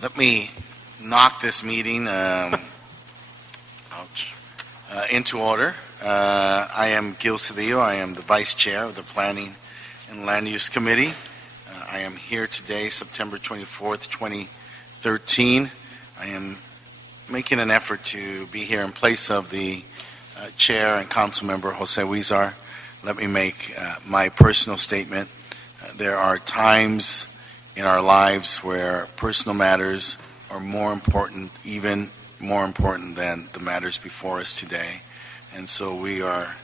Let me knock this meeting into order. I am Gil Cedillo. I am the Vice Chair of the Planning and Land Use Committee. I am here today, September 24th, 2013. I am making an effort to be here in place of the Chair and Council Member Jose Huizar. Let me make my personal statement. There are times in our lives where personal matters are more important, even more important than the matters before us today. And so we are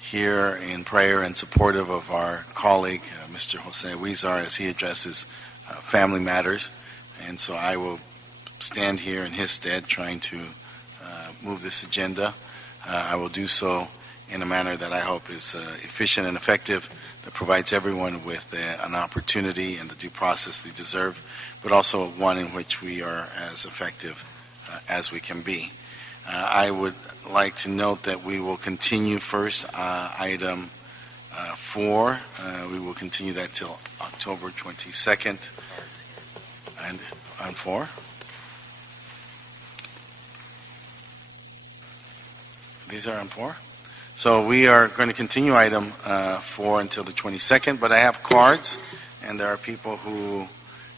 here in prayer and supportive of our colleague, Mr. Jose Huizar, as he addresses family matters. And so I will stand here in his stead trying to move this agenda. I will do so in a manner that I hope is efficient and effective, that provides everyone with an opportunity and the due process they deserve, but also one in which we are as effective as we can be. I would like to note that we will continue first item 4. We will continue that till October 22nd. And on 4? These are on 4? So we are going to continue item 4 until the 22nd, but I have cards, and there are people who,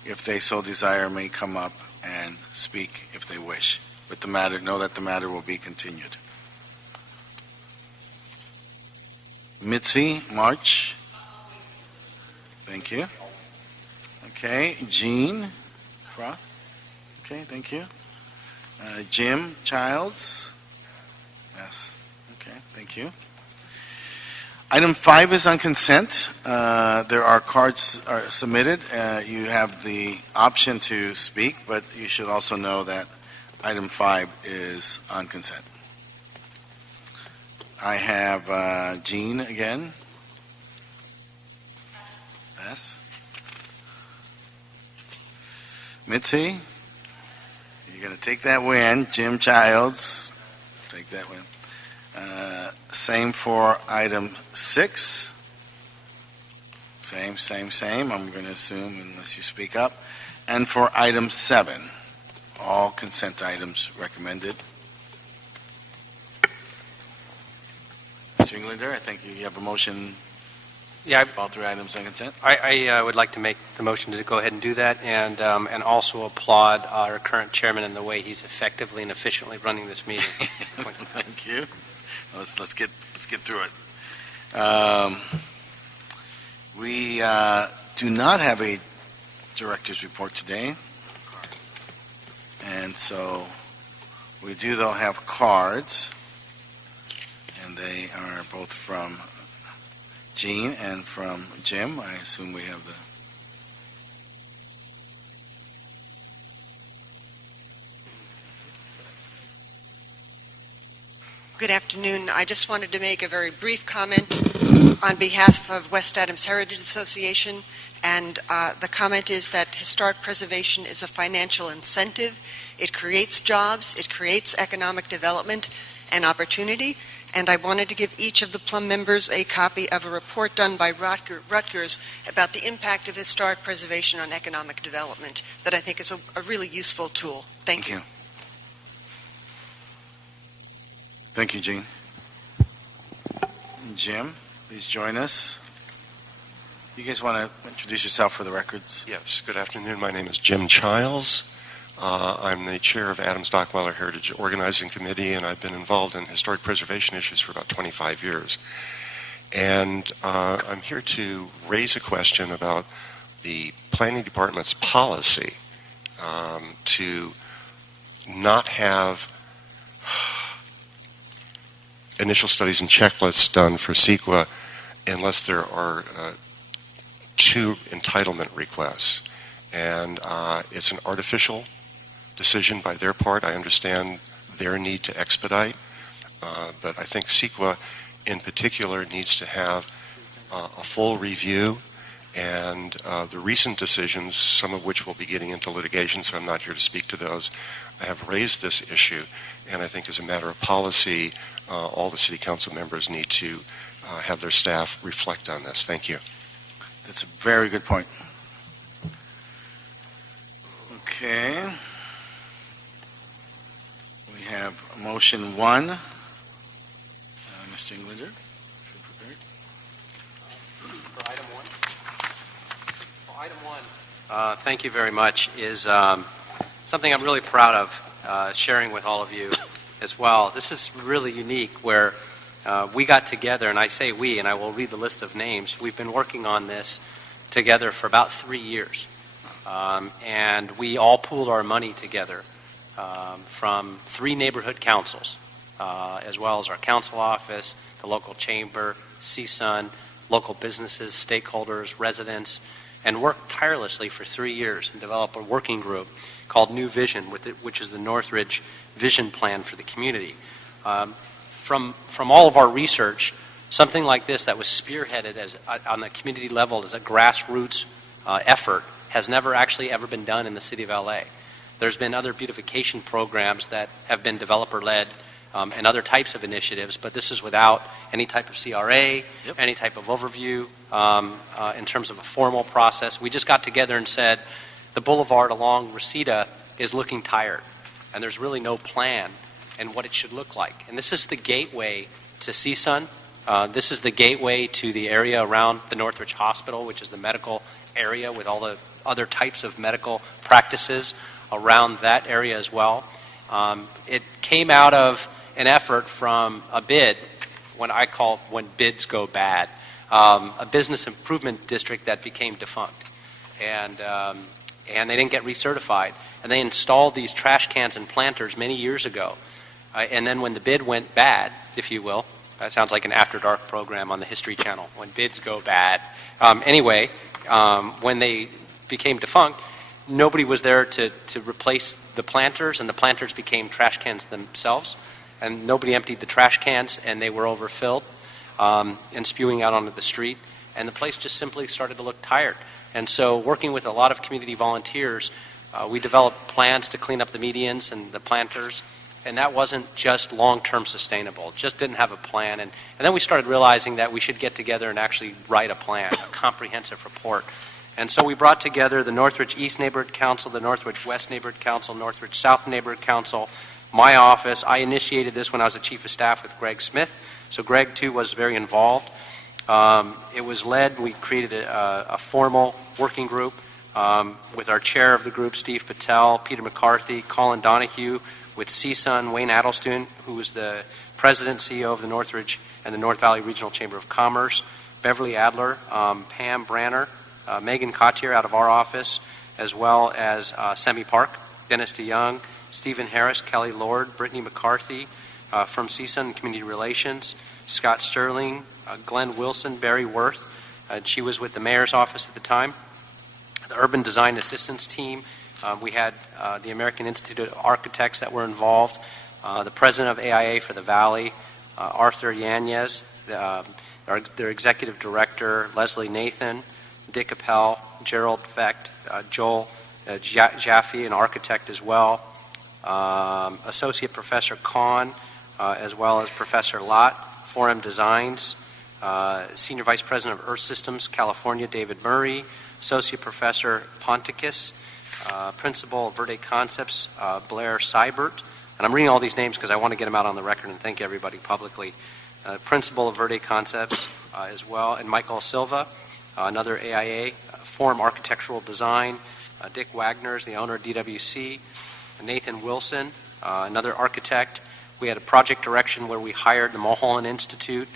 if they so desire, may come up and speak if they wish. But the matter, know that the matter will be continued. Mitzi, March. Thank you. Okay, Jean, Froth. Okay, thank you. Jim Childs. Yes. Okay, thank you. Item 5 is on consent. There are cards submitted. You have the option to speak, but you should also know that item 5 is on consent. I have Jean again. Yes. Mitzi, you're going to take that win. Jim Childs, take that win. Same for item 6. Same. I'm going to assume unless you speak up. And for item 7, all consent items recommended. Mr. Englander, I think you have a motion. Yeah, all 3 items on consent. I would like to make the motion to go ahead and do that, and also applaud our current chairman in the way he's effectively and efficiently running this meeting. Thank you. Let's get through it. We do not have a director's report today, and so we do though have cards, and they are both from Jean and from Jim. I assume we have the. Good afternoon. I just wanted to make a very brief comment on behalf of West Adams Heritage Association, and the comment is that historic preservation is a financial incentive. It creates jobs, it creates economic development and opportunity, and I wanted to give each of the Plum members a copy of a report done by Rutgers about the impact of historic preservation on economic development that I think is a really useful tool. Thank you. Thank you, Jean. Jim, please join us. You guys want to introduce yourself for the records? Yes, good afternoon. My name is Jim Childs. I'm the chair of Adams Dockweiler Heritage Organizing Committee, and I've been involved in historic preservation issues for about 25 years. And I'm here to raise a question about the Planning Department's policy to not have initial studies and checklists done for CEQA unless there are 2 entitlement requests. And it's an artificial decision by their part. I understand their need to expedite, but I think CEQA in particular needs to have a full review, and the recent decisions, some of which will be getting into litigation, so I'm not here to speak to those, have raised this issue, and I think as a matter of policy, all the city council members need to have their staff reflect on this. Thank you. That's a very good point. Okay. We have motion one. Mr. Englander, if you're prepared. For item one? Well, item one, thank you very much, is something I'm really proud of sharing with all of you as well. This is really unique where we got together, and I say we, and I will read the list of names. We've been working on this together for about 3 years. And we all pooled our money together from 3 neighborhood councils, as well as our council office, the local chamber, CSUN, local businesses, stakeholders, residents, and worked tirelessly for 3 years and developed a working group called New Vision, which is the Northridge vision plan for the community. From all of our research, something like this that was spearheaded on the community level as a grassroots effort has never actually ever been done in the city of LA. There's been other beautification programs that have been developer-led and other types of initiatives, but this is without any type of CRA, any type of overview in terms of a formal process. We just got together and said, the boulevard along Reseda is looking tired, and there's really no plan and what it should look like. And this is the gateway to CSUN. This is the gateway to the area around the Northridge Hospital, which is the medical area with all the other types of medical practices around that area as well. It came out of an effort from a bid, when bids go bad, a business improvement district that became defunct. And they didn't get recertified. And they installed these trash cans and planters many years ago. And then when the bid went bad, if you will, that sounds like an After Dark program on the History Channel, when bids go bad. When they became defunct, nobody was there to replace the planters, and the planters became trash cans themselves. And nobody emptied the trash cans, and they were overfilled and spewing out onto the street. And the place just simply started to look tired. And so working with a lot of community volunteers, we developed plans to clean up the medians and the planters. And that wasn't just long-term sustainable. It just didn't have a plan. And then we started realizing that we should get together and actually write a plan, a comprehensive report. And so we brought together the Northridge East Neighborhood Council, the Northridge West Neighborhood Council, Northridge South Neighborhood Council, my office. I initiated this when I was a chief of staff with Greg Smith. So Greg, too, was very involved. It was led, we created a formal working group with our chair of the group, Steve Patel, Peter McCarthy, Colin Donahue, with CSUN, Wayne Adelstoon, who was the president CEO of the Northridge and the North Valley Regional Chamber of Commerce, Beverly Adler, Pam Branner, Megan Cottier out of our office, as well as Semi Park, Dennis DeYoung, Stephen Harris, Kelly Lord, Brittany McCarthy from CSUN Community Relations, Scott Sterling, Glenn Wilson, Barry Worth. She was with the mayor's office at the time. The Urban Design Assistance Team. We had the American Institute of Architects that were involved, the president of AIA for the Valley, Arthur Yanez, their executive director, Leslie Nathan, Dick Appel, Gerald Fecht, Joel Jaffe, an architect as well, Associate Professor Kahn, as well as Professor Lott, 4M Designs, Senior Vice President of Earth Systems, California, David Murray, Associate Professor Ponticus, Principal of Verde Concepts, Blair Seibert. And I'm reading all these names because I want to get them out on the record and thank everybody publicly. Principal of Verde Concepts as well, and Michael Silva, another AIA, Form Architectural Design, Dick Wagner is the owner of DWC, Nathan Wilson, another architect. We had a project direction where we hired the Mulholland Institute,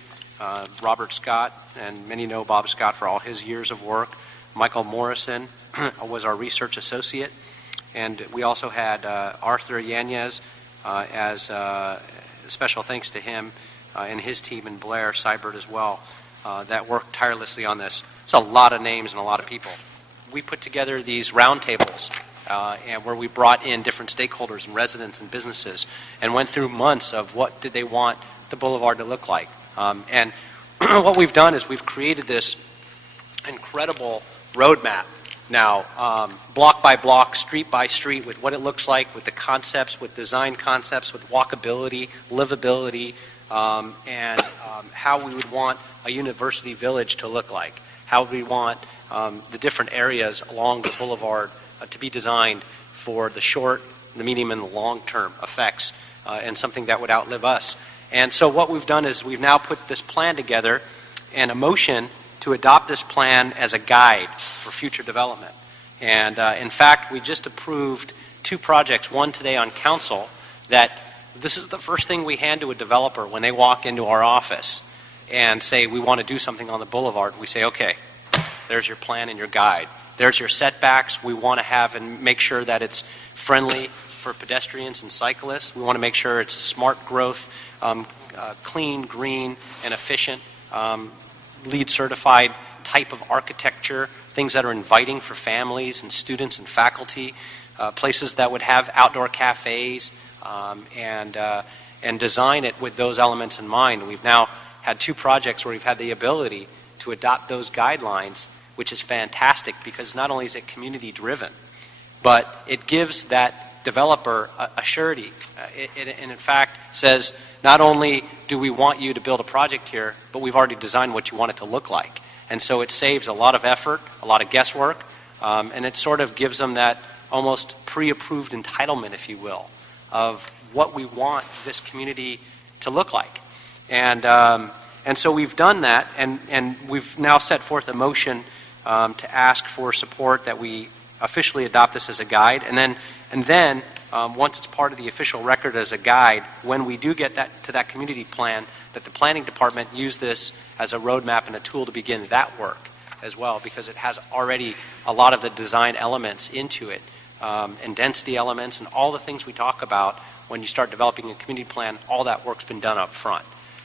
Robert Scott, and many know Bob Scott for all his years of work. Michael Morrison was our research associate, and we also had Arthur Yanez as special thanks to him and his team, and Blair Seibert as well, that worked tirelessly on this. It's a lot of names and a lot of people. We put together these roundtables and where we brought in different stakeholders and residents and businesses and went through months of what did they want the boulevard to look like. And what we've done is we've created this incredible roadmap now, block by block, street by street, with what it looks like, with the concepts, with design concepts, with walkability, livability, and how we would want a university village to look like, how we want the different areas along the boulevard to be designed for the short, the medium, and the long-term effects, and something that would outlive us. And so what we've done is we've now put this plan together and a motion to adopt this plan as a guide for future development. And in fact, we just approved 2 projects, one today on council, that this is the first thing we hand to a developer when they walk into our office and say, we want to do something on the boulevard. We say, okay, there's your plan and your guide. There's your setbacks. We want to have and make sure that it's friendly for pedestrians and cyclists. We want to make sure it's a smart growth, clean, green, and efficient, LEED certified type of architecture, things that are inviting for families and students and faculty, places that would have outdoor cafes, and design it with those elements in mind. We've now had 2 projects where we've had the ability to adopt those guidelines, which is fantastic because not only is it community driven, but it gives that developer a surety. It in fact says, not only do we want you to build a project here, but we've already designed what you want it to look like. And so it saves a lot of effort, a lot of guesswork, and it sort of gives them that almost pre-approved entitlement, if you will, of what we want this community to look like. And so we've done that, and we've now set forth a motion to ask for support that we officially adopt this as a guide. And then once it's part of the official record as a guide, when we do get that to that community plan, that the planning department use this as a roadmap and a tool to begin that work as well, because it has already a lot of the design elements into it, and density elements and all the things we talk about when you start developing a community plan. All that work's been done up front.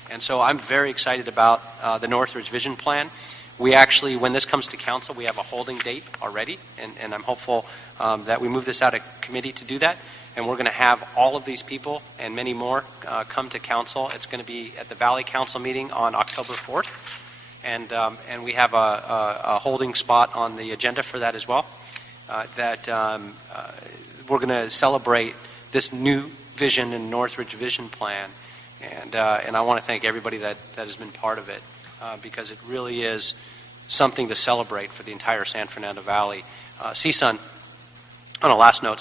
And so I'm very excited about the Northridge Vision Plan. We actually, when this comes to council, we have a holding date already, and I'm hopeful that we move this out of committee to do that. And we're going to have all of these people and many more come to council. It's going to be at the Valley Council meeting on October 4th. And we have a holding spot on the agenda for that as well. We're going to celebrate this new vision and Northridge Vision Plan. And I want to thank everybody that has been part of it, because it really is something to celebrate for the entire San Fernando Valley. CSUN, on a last note,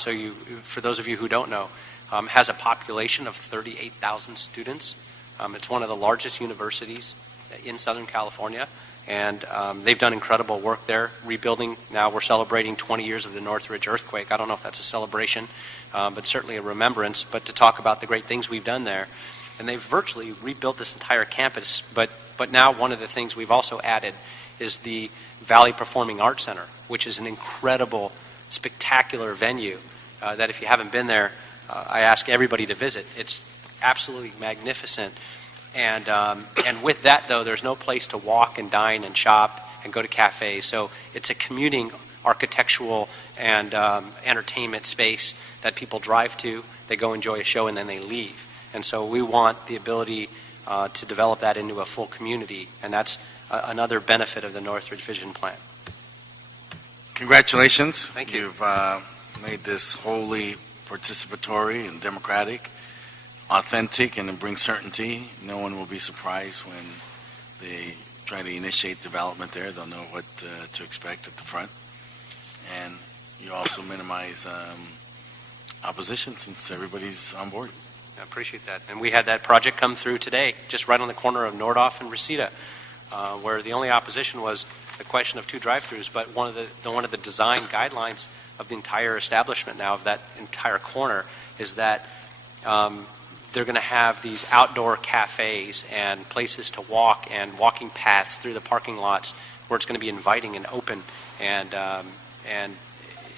for those of you who don't know, has a population of 38,000 students. It's one of the largest universities in Southern California, and they've done incredible work there, rebuilding. Now we're celebrating 20 years of the Northridge earthquake. I don't know if that's a celebration, but certainly a remembrance, but to talk about the great things we've done there. And they've virtually rebuilt this entire campus, but now one of the things we've also added is the Valley Performing Arts Center, which is an incredible, spectacular venue that if you haven't been there, I ask everybody to visit. It's absolutely magnificent. And with that, though, there's no place to walk and dine and shop and go to cafes. So it's a commuting architectural and entertainment space that people drive to, they go enjoy a show, and then they leave. And so we want the ability to develop that into a full community, and that's another benefit of the Northridge Vision Plan. Congratulations. Thank you. You've made this wholly participatory and democratic, authentic, and it brings certainty. No one will be surprised when they try to initiate development there. They'll know what to expect at the front. And you also minimize opposition since everybody's on board. I appreciate that. And we had that project come through today, just right on the corner of Nordhoff and Reseda, where the only opposition was the question of 2 drive-throughs, but one of the design guidelines of the entire establishment now, of that entire corner, is that they're going to have these outdoor cafes and places to walk and walking paths through the parking lots where it's going to be inviting and open, and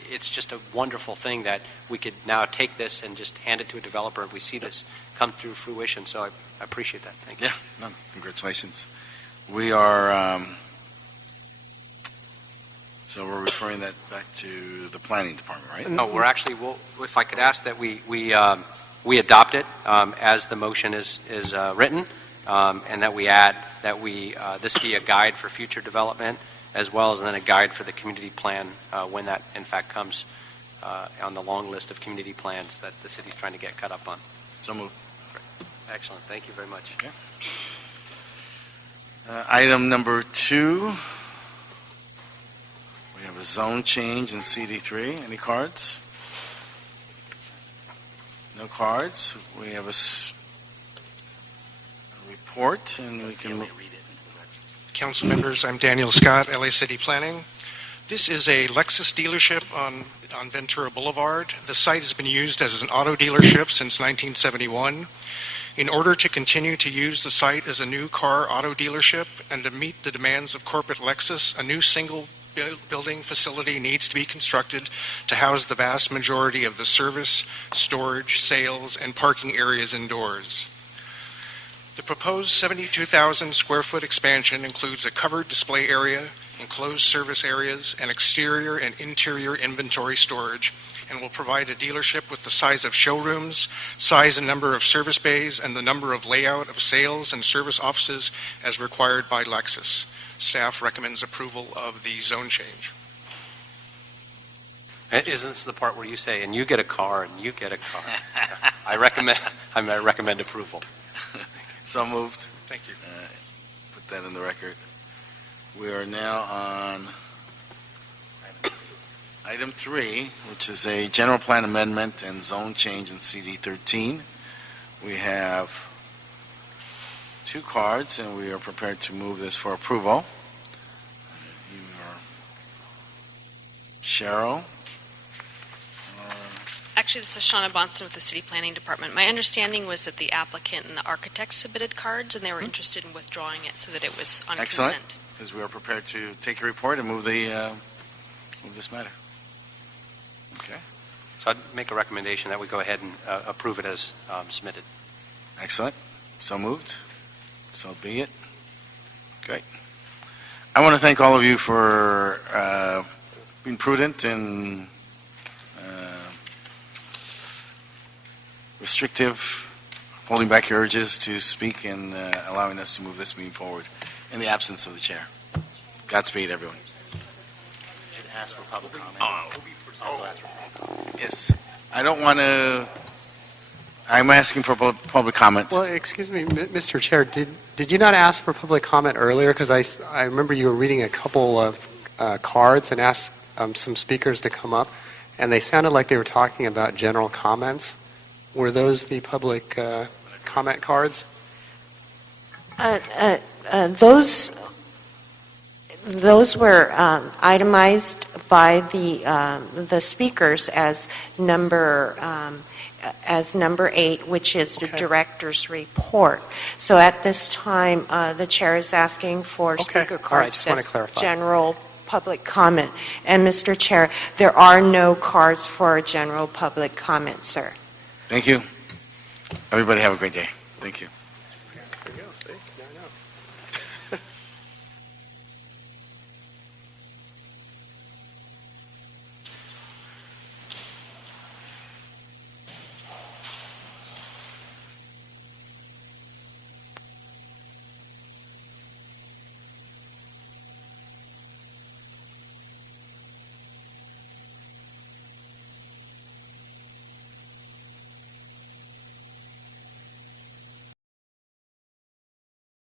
it's just a wonderful thing that we could now take this and just hand it to a developer, and we see this come through fruition. So I appreciate that. Thank you. Yeah, no, congratulations. We are, so we're referring that back to the planning department, right? No, we're actually, if I could ask that we adopt it as the motion is written, and that we add that this be a guide for future development, as well as then a guide for the community plan when that, in fact, comes on the long list of community plans that the city's trying to get caught up on. So moved. Excellent. Thank you very much. Okay. Item number 2, we have a zone change in CD3. Any cards? No cards. We have a report, and we can... Council members, I'm Daniel Scott, LA City Planning. This is a Lexus dealership on Ventura Boulevard. The site has been used as an auto dealership since 1971. In order to continue to use the site as a new car auto dealership and to meet the demands of corporate Lexus, a new single building facility needs to be constructed to house the vast majority of the service, storage, sales, and parking areas indoors. The proposed 72,000 square foot expansion includes a covered display area, enclosed service areas, and exterior and interior inventory storage, and will provide a dealership with the size of showrooms, size and number of service bays, and the number of layout of sales and service offices as required by Lexus. Staff recommends approval of the zone change. Isn't this the part where you say, and you get a car, and you get a car? I recommend approval. So moved. Thank you. Put that in the record. We are now on item 3, which is a general plan amendment and zone change in CD 13. We have 2 cards, and we are prepared to move this for approval. You are Cheryl. Actually, this is Shauna Bonson with the City Planning Department. My understanding was that the applicant and the architect submitted cards, and they were interested in withdrawing it so that it was on Excellent. consent. Because we are prepared to take a report and move this matter. Okay. So I'd make a recommendation that we go ahead and approve it as submitted. Excellent. So moved. So be it. Great. I want to thank all of you for being prudent and restrictive, holding back your urges to speak and allowing us to move this meeting forward in the absence of the chair. Godspeed, everyone. Should ask for public comment. Also ask for Yes. I don't want to... I'm asking for public comment. Well, excuse me, Mr. Chair, did you not ask for public comment earlier? Because I remember you were reading a couple of cards and asked some speakers to come up, and they sounded like they were talking about general comments. Were those the public comment cards? Those were itemized by the speakers as number 8, which is the director's report. So at this time, the chair is asking for speaker cards. All right, just want to clarify. General public comment. And Mr. Chair, there are no cards for general public comment, sir. Thank you. Everybody have a great day. Thank you.